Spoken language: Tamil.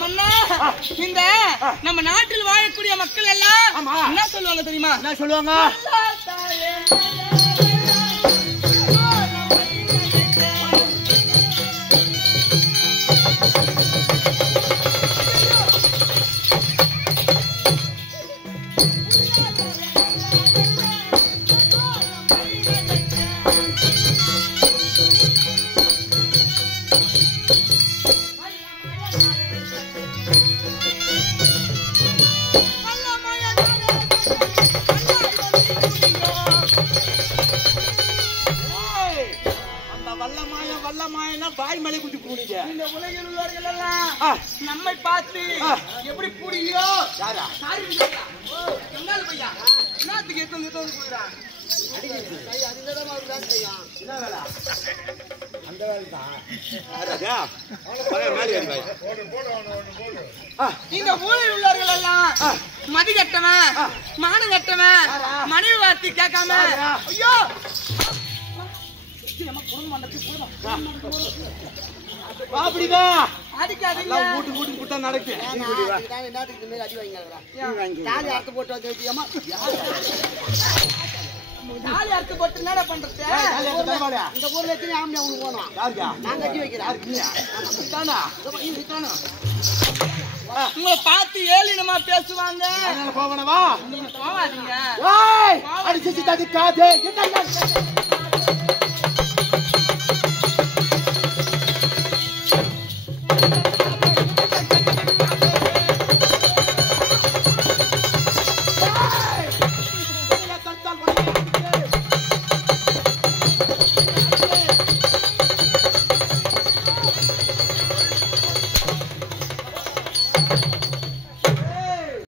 மன்னா இந்த நம்ம நாட்டில் வாழக்கூடிய மக்கள் எல்லாம் என்ன சொல்லுவாங்க தெரியுமா? என்ன சொல்லுவாங்க? இந்த உலகில் உள்ளவர்கள் எல்லாம் நம்மை பார்த்து எப்படி கூடுகிறோ என்னத்துக்கு எத்தனை போயிடான் இந்த ஊரில் உள்ளவர்கள் எல்லாம் மதி கட்டவன் மானம் கட்டவன் மனைவி வார்த்தை கேட்காம ஐயோ அப்படிதான் அடிக்காதீங்க கூட்டு கூட்டு கூட்டா நடக்கு தாலி அறுத்து போட்டு என்னடா பண்றது? இந்த ஊர்ல எத்தனை ஆம்பளை அவனுக்கு போனோம் நான் கட்டி வைக்கிறேன். உங்களை பார்த்து ஏளினமா பேசுவாங்க. போவனவா நீங்க போவாதீங்க. அடிச்சு தடுக்காதே